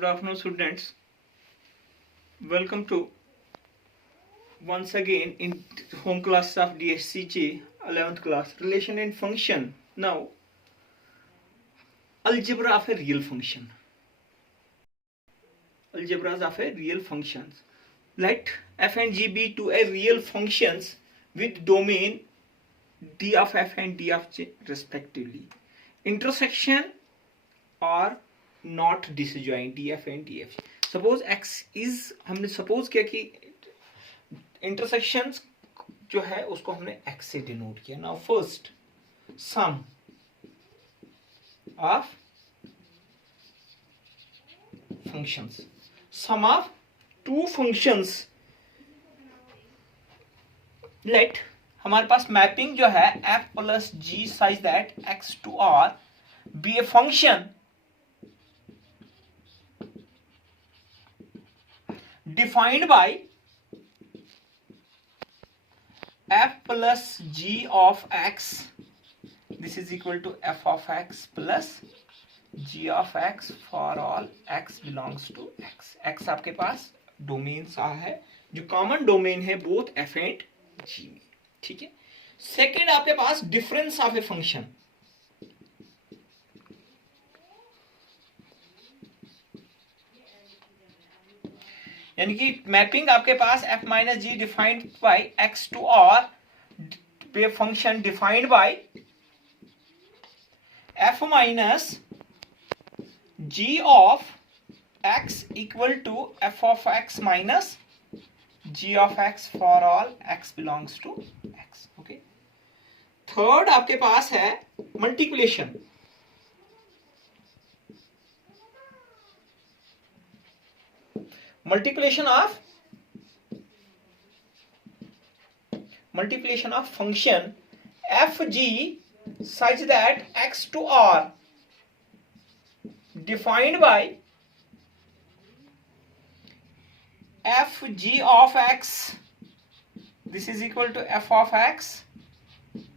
Good afternoon, students. Welcome to once again in home class of DSCG 11th class relation and function. Now, algebra of a real function. Algebras of a real functions. Let f and g be two a real functions with domain d of f and d of g respectively. Intersection are not disjoint df and df. Suppose x is, हमने suppose किया कि intersections जो है उसको हमने x से denote किया. Now first sum of functions, sum of two functions. Let हमारे पास मैपिंग जो है f plus g such that x to r be a function defined by f plus g of x. This is equal to f of x plus g of x for all x belongs to x. x आपके पास domain सा है जो common domain है both f and g में. ठीक है. Second आपके पास डिफरेंस ऑफ ए फंक्शन. यानी कि मैपिंग आपके पास f minus g defined by x to R पे function defined by f minus g of x equal to f of x minus g of x for all x belongs to x. Okay. Third आपके पास है multiplication. multiplication of function fg such that x to r defined by fg of x. This is equal to f of x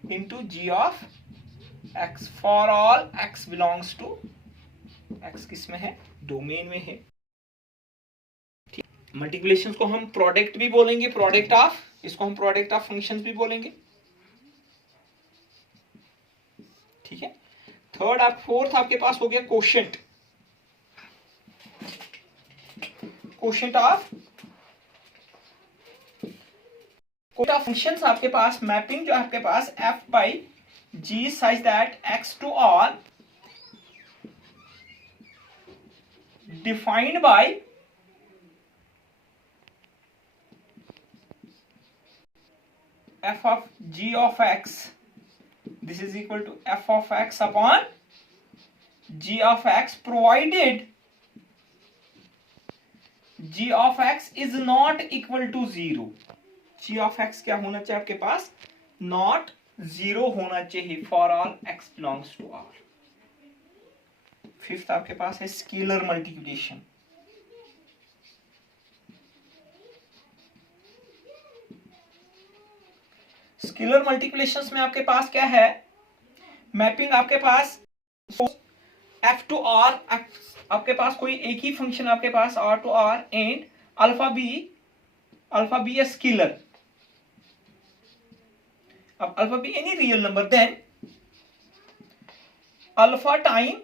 into g of x for all x belongs to x. किसमें है? Domain में है. Multiplication को हम product भी बोलेंगे, product of, इसको हम प्रोडक्ट ऑफ फंक्शंस भी बोलेंगे. ठीक है. थर्ड आप फोर्थ आपके पास हो गया कोशेंट. कोशेंट ऑफ फंक्शंस आपके पास मैपिंग जो आपके पास f by g such that x to r defined by f of g of x. This is equal to f of x upon g of x provided g of x is not equal to 0. g of x क्या होना चाहिए आपके पास? Not 0 होना चाहिए for all x belongs to r. Fifth आपके पास है scalar multiplication. Scalar multiplications में आपके पास क्या है? मैपिंग आपके पास f टू r, आपके पास कोई एक ही फंक्शन आपके पास r to r and alpha be a scalar. अब alpha be any real number, then alpha time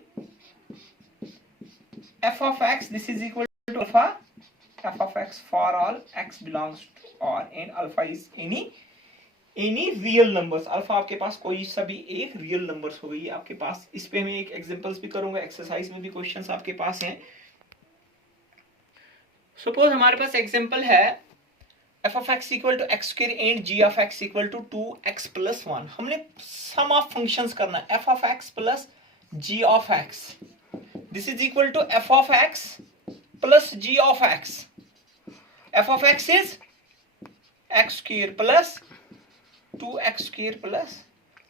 f of x. This is equal to alpha f of x for all x belongs to r and alpha is any real numbers. Alpha आपके पास कोई सभी एक real numbers हो गई आपके पास. इस पे मैं एक एग्जांपल्स भी करूंगा, एक्सरसाइज में भी क्वेश्चंस आपके पास हैं. सपोज हमारे पास एग्जांपल है f of x equal to x square and g of x equal to 2x plus 1. हमने सम ऑफ फंक्शंस करना है f of x plus g of x. This is equal to f of x plus g of x. f of x is x square plus 2x square plus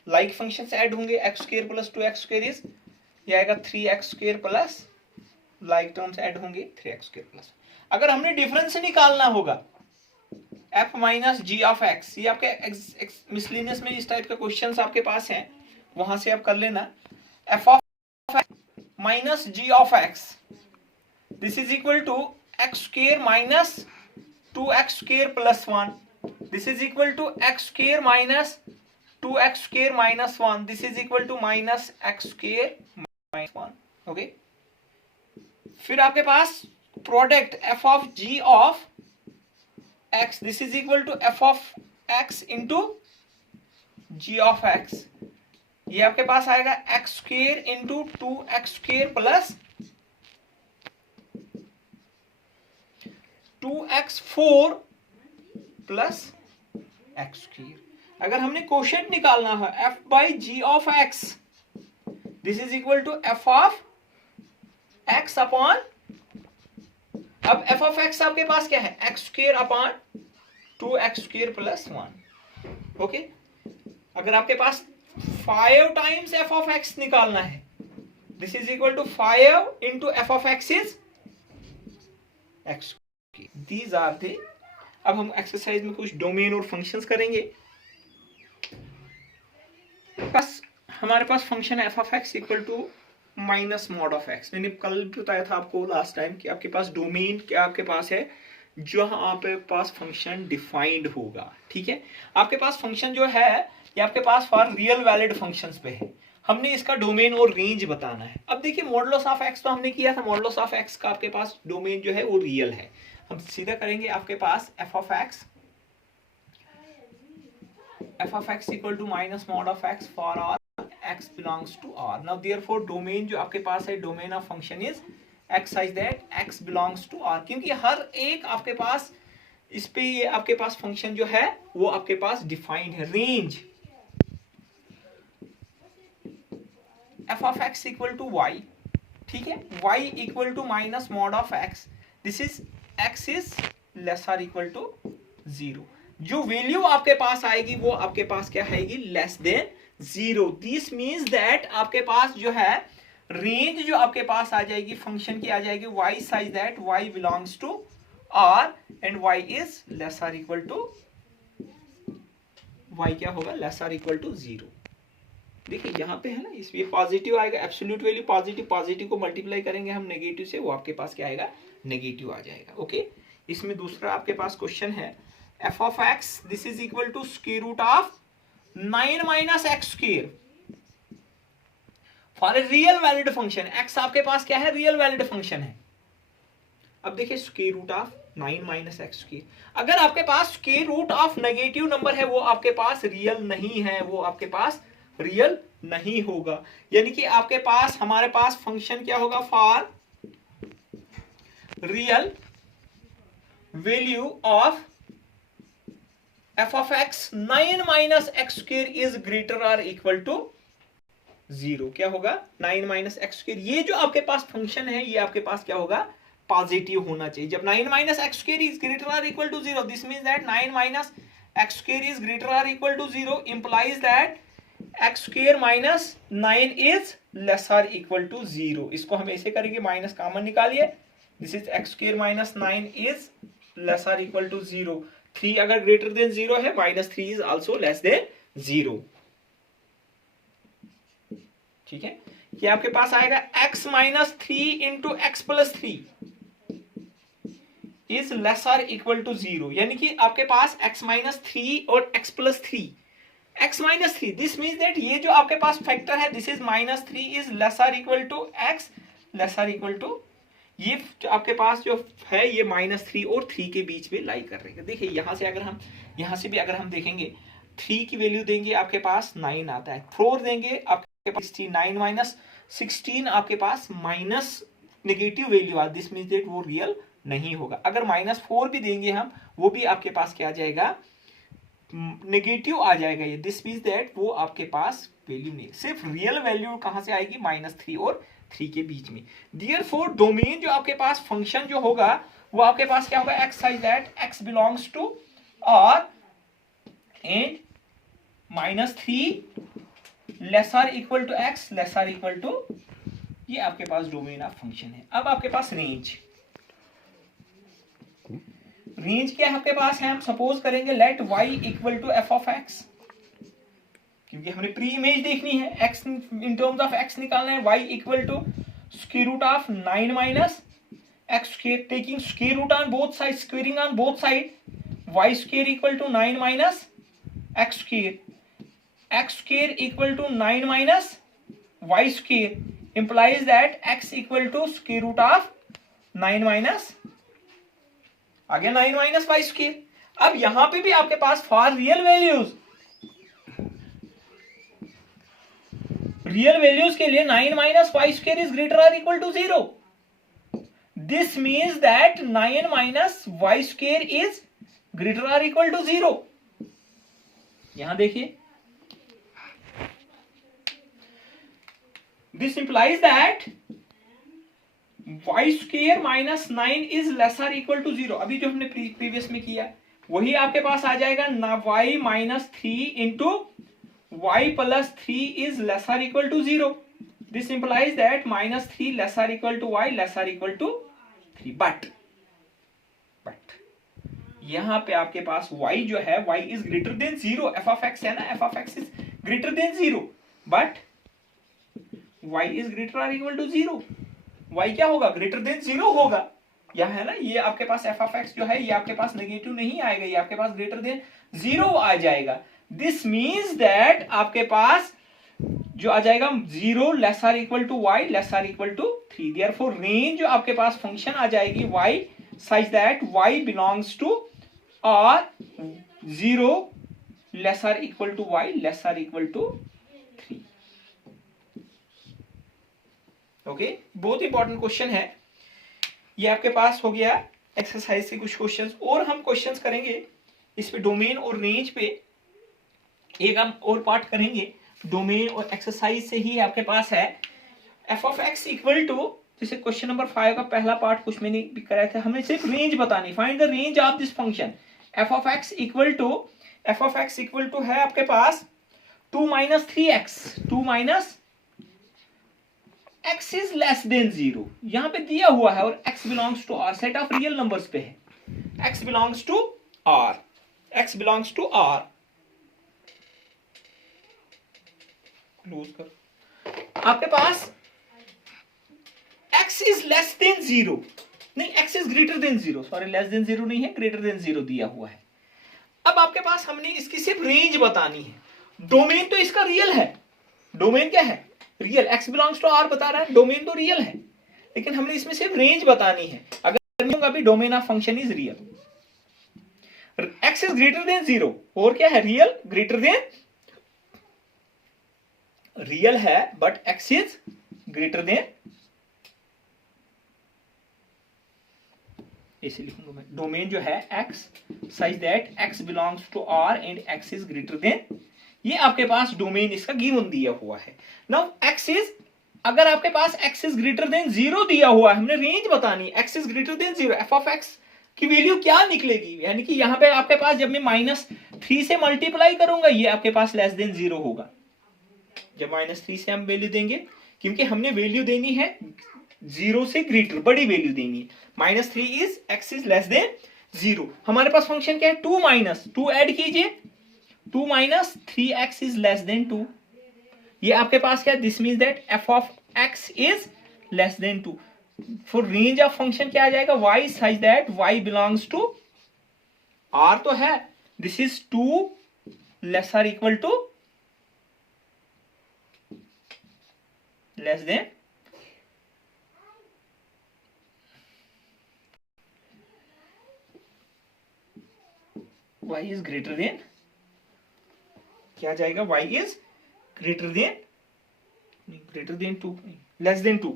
like functions add होंगे. x square plus 2x square is ये आएगा 3x square plus like terms add होंगे 3x square plus. अगर हमने difference निकालना होगा f minus g of x, ये आपके मिसलेनियस में इस टाइप के क्वेश्चंस आपके पास हैं, वहां से आप कर लेना. f of x minus g of x this is equal to x square minus 2x square plus 1, this is equal to x square minus 2x square minus 1, this is equal to minus x square minus 1। Okay, फिर आपके पास product f of g of x, this is equal to f of x into g of x, ये आपके पास आएगा x square into 2x square plus 2x4 plus x square. अगर हमने quotient निकालना है f by g of x, this is equal to f of x upon, अब f of x आपके पास क्या है, x square upon 2x square plus 1। Okay, अगर आपके पास 5 टाइम्स f ऑफ x निकालना है, this is equal to 5 into f of x is x। These are the, अब हम एक्सरसाइज में कुछ डोमेन और फंक्शंस करेंगे। बस हमारे पास फंक्शन है f of x equal to minus mod of x. मैंने कल बताया था आपको लास्ट टाइम कि आपके पास डोमेन क्या आपके पास है, जहां आपके पास फंक्शन डिफाइंड होगा। ठीक है, आपके पास फंक्शन जो है ये आपके पास फॉर रियल वैलिड फंक्शंस पे है, हमने इसका डोमेन और रेंज बताना है। अब देखिए मॉडुलस ऑफ एक्स तो हमने किया था, मॉडुलस ऑफ एक्स का आपके पास डोमेन जो है वो रियल है। हम सीधा करेंगे आपके पास f of x equal to minus mod of x for R x belongs to r। now therefore domain जो आपके पास है, domain of function is x such that x belongs to r, क्योंकि हर एक आपके पास इस पे ये आपके पास फंक्शन जो है वो आपके पास डिफाइंड है। Range f of x equal to y, ठीक है, y equal to minus mod of x, this is x is less or equal to 0। जो वैल्यू आपके पास आएगी वो आपके पास क्या आएगी, less than 0। This means that आपके पास जो है रेंज जो आपके पास आ जाएगी फंक्शन की आ जाएगी y such that y belongs to r and y is less or equal to, y क्या होगा, लेस आर इक्वल टू 0। देखिए यहाँ पे है ना, इसमें पॉजिटिव आएगा, एब्सोल्यूट वैल्यू पॉजिटिव, पॉजिटिव को मल्टीप्लाई करेंगे हम नेगेटिव से, वो आपके पास क्या आएगा, नेगेटिव आ जाएगा। ओके, इसमें दूसरा आपके पास क्वेश्चन है f of x, this is equal to square root of 9 minus x square for a real valid function. X आपके पास क्या है, रियल वैलिड फंक्शन है। अब देखिए square root of 9 minus x square, अगर आपके पास square root of negative number है वो आपके पास रियल नहीं है, वो आपके पास रियल नहीं होगा। यानी कि आपके पास हमारे पास फंक्शन क्या होगा, for real value of F of x 9 minus x square is greater और इक्वल टू 0। क्या होगा, 9 माइनस एक्स स्क्वायर, ये जो आपके पास फंक्शन है ये आपके पास क्या होगा, पॉजिटिव होना चाहिए। जब 9 minus x square is greater और equal to 0, this means that 9 minus x square is greater और equal to 0 implies that x square minus 9 is less और इक्वल टू 0। इसको हम ऐसे करेंगे, माइनस कॉमन निकालिए, this is x square minus 9 is less और equal to 0। 3 अगर greater than 0 है, minus 3 is also less than 0। ठीक है, ये आपके पास आएगा x minus 3 into x plus 3 is less और इक्वल टू 0। यानी कि आपके पास x माइनस 3 और x plus 3, x minus 3, this means that ये जो आपके पास फैक्टर है, this is minus 3 is less और इक्वल टू x लेस और इक्वल टू, ये जो आपके पास जो है ये माइनस 3 और 3 के बीच में लाई कर रही है। देखिए यहां से अगर हम, यहां से भी अगर हम देखेंगे 3 की वैल्यू देंगे आपके पास 9 आता है, 4 देंगे आपके पास 9 माइनस 16 आपके पास माइनस नेगेटिव वैल्यू आ, दिस मीन्स दैट वो रियल नहीं होगा। अगर माइनस 4 भी देंगे हम, वो भी आपके पास क्या आ जाएगा, नेगेटिव आ जाएगा ये, दिस मीन्स दैट वो आपके पास वैल्यू नहीं। सिर्फ रियल वैल्यू कहां से आएगी, माइनस 3 और 3 के बीच में। Therefore डोमेन जो आपके पास फंक्शन जो होगा वो आपके पास क्या होगा, x such that x belongs to r and minus 3 less or equal to x less or equal to, ये आपके पास डोमेन ऑफ फंक्शन है। अब आपके पास रेंज, रेंज क्या है आपके पास है, हम सपोज करेंगे let y equal to f of x, क्योंकि हमने प्री इमेज देखनी है, x in terms of x निकालना है, y equal to square root of 9 minus x square taking square root on both sides, squaring on both sides, y square equal to 9 minus x square. X square equal to 9 minus y square implies that x equal to square root of 9 minus आगे 9 minus y square. अब यहां पे भी आपके पास for real values के लिए 9 minus y square is greater और equal to 0. This means that 9 minus y square is greater और इक्वल टू 0. यहां देखिए, this implies that y square minus 9 is lesser equal to 0. अभी जो हमने प्रीवियस में किया वही आपके पास आ जाएगा ना. y minus 3 into y plus 3 is lesser equal to 0. This implies that minus 3 lesser equal to y lesser equal to 3. But यहां पे आपके पास y जो है y is greater than 0. F of x है ना, f of x is greater than 0 but y is greater और equal to 0. y क्या होगा, ग्रेटर देन 0 होगा. यह है ना, ये आपके पास एफ ऑफ एक्स जो है ये आपके पास नेगेटिव नहीं आएगा, ये आपके पास ग्रेटर देन 0 आ जाएगा. दिस मीन्स दैट आपके पास जो आ जाएगा 0 lesser equal to y lesser equal to 3. Therefore range जो आपके पास फंक्शन आ जाएगी y such that y belongs to और 0 lesser equal to y lesser equal to 3. Okay, बहुत इंपॉर्टेंट क्वेश्चन है ये. आपके पास हो गया एक्सरसाइज के कुछ क्वेश्चंस, और हम क्वेश्चंस करेंगे इस पे डोमेन और रेंज पे. एक हम और पार्ट करेंगे डोमेन और एक्सरसाइज से ही. आपके पास है f of x equal to, जैसे क्वेश्चन नंबर 5 का पहला पार्ट कुछ मैंने भी कराया था, हमने सिर्फ रेंज बतानी. Find the range of this function. F of x equal to है आपके पास 2 minus 3x. 2 minus x is less than 0 यहां पे दिया हुआ है, और x belongs to r. Set of real numbers पे है. x belongs to r. x belongs to r. Close कर. आपके पास x इज लेस देन 0 नहीं, x is greater than 0. Sorry, less than 0 नहीं है, ग्रेटर देन 0 दिया हुआ है. अब आपके पास हमने इसकी सिर्फ रेंज बतानी है. डोमेन तो इसका रियल है. डोमेन क्या है, real. x belongs to r बता रहा है, डोमेन तो रियल है, लेकिन हमने इसमें सिर्फ रेंज बतानी है. अगर अभी domain of function is real. x is greater than 0 और क्या है, रियल. ग्रेटर देन रियल है but x is greater than, ऐसे लिखूंगा मैं. डोमेन जो है x such that x belongs to r and x is greater than. ये आपके पास डोमेन इसका गिवन दिया हुआ है. नाउ x इज, अगर आपके पास x इज ग्रेटर देन 0 दिया हुआ है, हमने रेंज बतानी है. x is greater than 0, f of x की वैल्यू क्या निकलेगी, यानी कि यहां पे आपके पास जब मैं माइनस 3 से मल्टीप्लाई करूंगा ये आपके पास लेस देन 0 होगा. जब माइनस 3 से हम वैल्यू देंगे, क्योंकि हमने वैल्यू देनी है 0 से ग्रेटर, बड़ी वैल्यू देनी है. Minus 3 is x is less than 0. हमारे पास फंक्शन क्या है, 2 माइनस 2 ऐड कीजिए, 2 minus 3x is less than 2. ये आपके पास क्या है, this means that f of x is less than 2. For range of function क्या आ जाएगा, y such that y belongs to r तो है, this is 2 lesser equal to less than. y is greater than, क्या जाएगा, y is greater than 2, less than 2,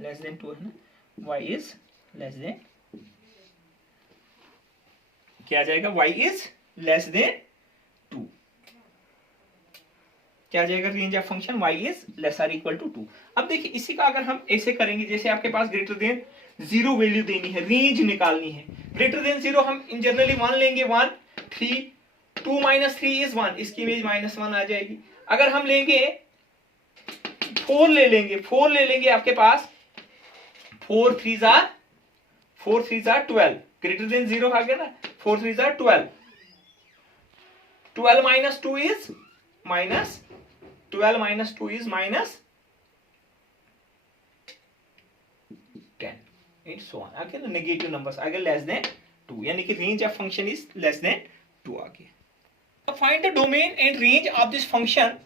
less than 2 है ना. y is less then, क्या जाएगा, y इज लेस देन 2. क्या जाएगा, range of function y is lesser equal to 2. अब देखिए इसी का अगर हम ऐसे करेंगे, जैसे आपके पास ग्रेटर देन 0 वैल्यू देनी है, रेंज निकालनी है. ग्रेटर देन 0 हम इन जनरली 1 लेंगे, 1 3, 2 माइनस 3 इज 1, इसकी इमेज -1 आ जाएगी. अगर हम लेंगे 4 ले लेंगे आपके पास 4 3 जार 12. ग्रेटर देन 0 आ गया ना, 4 3 jar 12. 12 minus 2 is minus, 12 minus 2 is minus and so on. आगे ना नेगेटिव नंबर्स आगे लेस देन 2, यानी कि range of function is less than 2 आगे। Find the domain and range of this function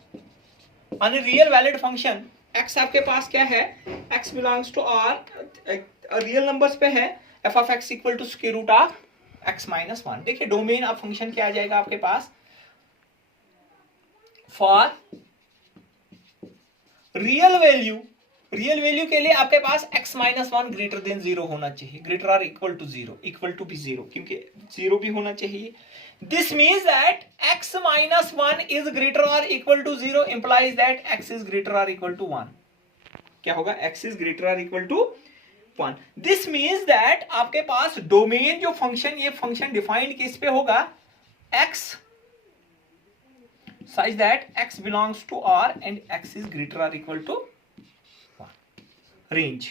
on A real valid function. x आपके पास क्या है, x belongs to r, real numbers पे है, f of x equal to square root of x minus 1। देखिए domain of function क्या आ जाएगा आपके पास, for real value, real value के लिए आपके पास x माइनस 1 ग्रेटर देन 0 होना चाहिए, greater or equal to 0, equal to भी 0, क्योंकि 0 भी होना चाहिए। This means that x minus 1 is greater or equal to 0 implies that x is greater or equal to 1। क्या होगा, x is greater or equal to 1। This means that आपके पास domain जो फंक्शन, ये फंक्शन डिफाइंड किस पे होगा, x such that x belongs to R and x is greater or equal to 1। Range,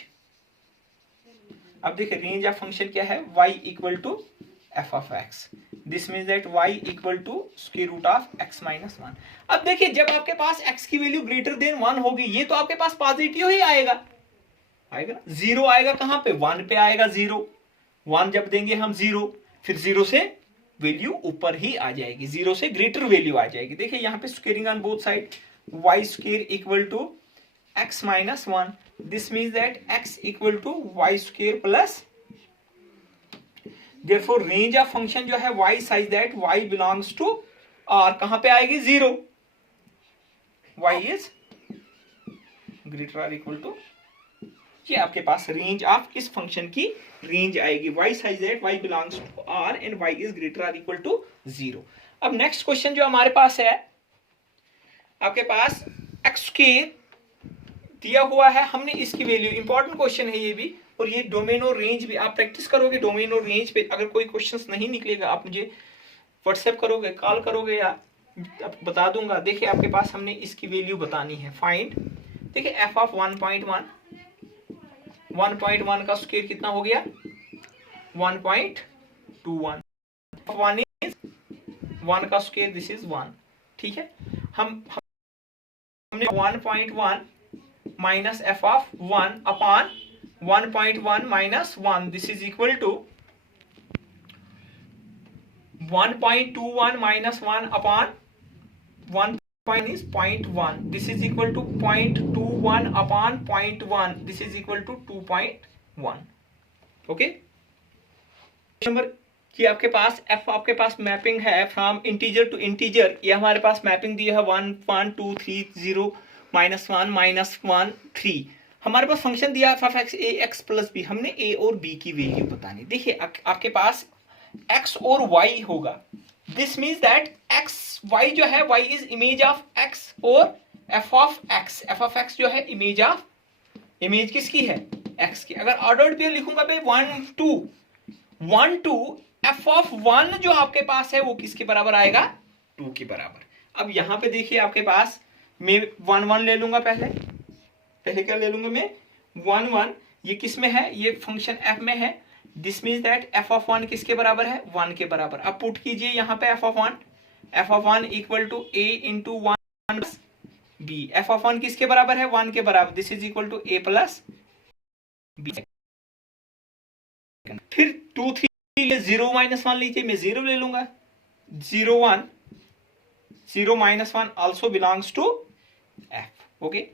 अब देखिए रेंज ऑफ फंक्शन क्या है, y equal to f of x। This means that y equal to square root of x minus 1। अब देखिए जब आपके पास x की वैल्यू ग्रेटर देन 1 होगी, ये तो आपके पास पॉजिटिव ही आएगा, आएगा ना। 0 आएगा कहां पे, 1 पे आएगा 0, 1 जब देंगे हम 0, फिर 0 से वैल्यू ऊपर ही आ जाएगी, 0 से ग्रेटर वैल्यू आ जाएगी। देखिए यहाँ पे squaring on both side, y square equal to x minus 1। This means that x equal to y square plus, therefore range of function जो है y such that y belongs to r, कहां पे आएगी 0, y is greater और equal to, ये आपके पास range of इस फंक्शन की रेंज आएगी, y such that y belongs to r and y is greater और इक्वल टू 0। अब नेक्स्ट क्वेश्चन जो हमारे पास है, आपके पास x स्क्वायर दिया हुआ है, हमने इसकी वैल्यू, इंपॉर्टेंट क्वेश्चन है ये भी, और ये डोमेन और रेंज भी आप प्रैक्टिस करोगे डोमेन और रेंज पे। अगर कोई क्वेश्चंस नहीं निकलेगा आप मुझे व्हाट्सएप करोगे, कॉल करोगे, या बता दूंगा। देखिए आपके पास हमने इसकी वैल्यू बतानी है, फाइंड, देखिए f ऑफ 1.1, 1.1 का स्क्वायर कितना हो गया, 1.21, 1 इज 1 का स्क्वायर, दिस इज 1, ठीक है। हमने 1.1 minus f of 1 upon 1.1 minus 1, this is equal to 1.21 minus 1 upon 1 is 0.1, this is equal to 0.21 upon 0.1, this is equal to 2.1। Okay, number ये आपके पास f आपके पास मैपिंग है फ्रॉम इंटीजर टू इंटीजर, ये हमारे पास मैपिंग दी है 1 1 2 3 0 -1 -1 3। हमारे पास फंक्शन दिया f x a x plus b, हमने a और b की वैल्यू बतानी। देखिए आपके पास x और y होगा, this means that x y जो है y is image of x और f ऑफ x जो है इमेज ऑफ, इमेज किसकी है, x की। अगर ऑर्डर्ड पेयर लिखूंगा भाई 1 2 f ऑफ 1 जो आपके पास है वो किसके बराबर आएगा, 2 के बराबर। अब यहां पे देखिए आपके पास मैं 1 1 ले लूंगा, पहले क्या ले लूंगा मैं 1 1, ये किस में है, ये फंक्शन f में है। This means that f of 1 किसके बराबर है, 1 के बराबर। अब पुट कीजिए यहाँ पे f of 1 equal to a into 1 b, f of 1 किसके बराबर है, 1 के बराबर, this is equal to a plus b। फिर 2 3 0 माइनस 1 लीजिए, मैं 0 ले लूंगा, 0 1 0 minus 1 also belongs to f। Okay,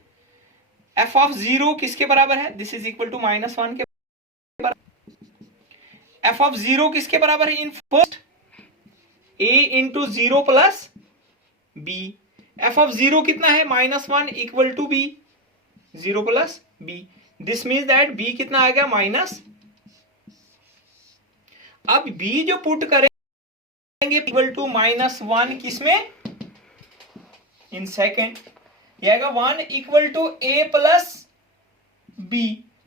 f of 0 किसके बराबर है, दिस इज इक्वल टू -1 के बराबर। f ऑफ 0 किसके बराबर है, in first a into 0 plus b। f of 0 कितना है, -1 equal to b, 0 plus b। This means that b कितना आ गया, माइनस। अब b जो पुट करेंगे इक्वल टू -1 किसमें, इन सेकेंड, ये आएगा 1 equal to a plus b,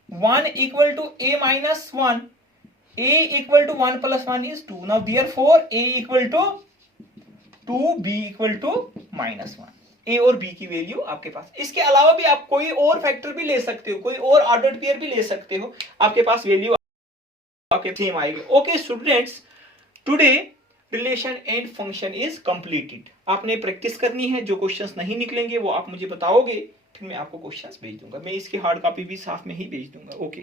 1 equal to a minus 1, a equal to 1 plus 1 is 2। Now therefore a equal to 2, b equal to -1। a और b की value आपके पास। इसके अलावा भी आप कोई और फैक्टर भी ले सकते हो, कोई और ऑर्डर्ड पेयर भी ले सकते हो, आपके पास वैल्यू आपके सेम आएगी। Okay students, today relation and function is completed. आपने प्रैक्टिस करनी है, जो क्वेश्चंस नहीं निकलेंगे वो आप मुझे बताओगे, फिर मैं आपको क्वेश्चंस भेज दूंगा। मैं इसकी हार्ड कॉपी भी साथ में ही भेज दूंगा। ओके।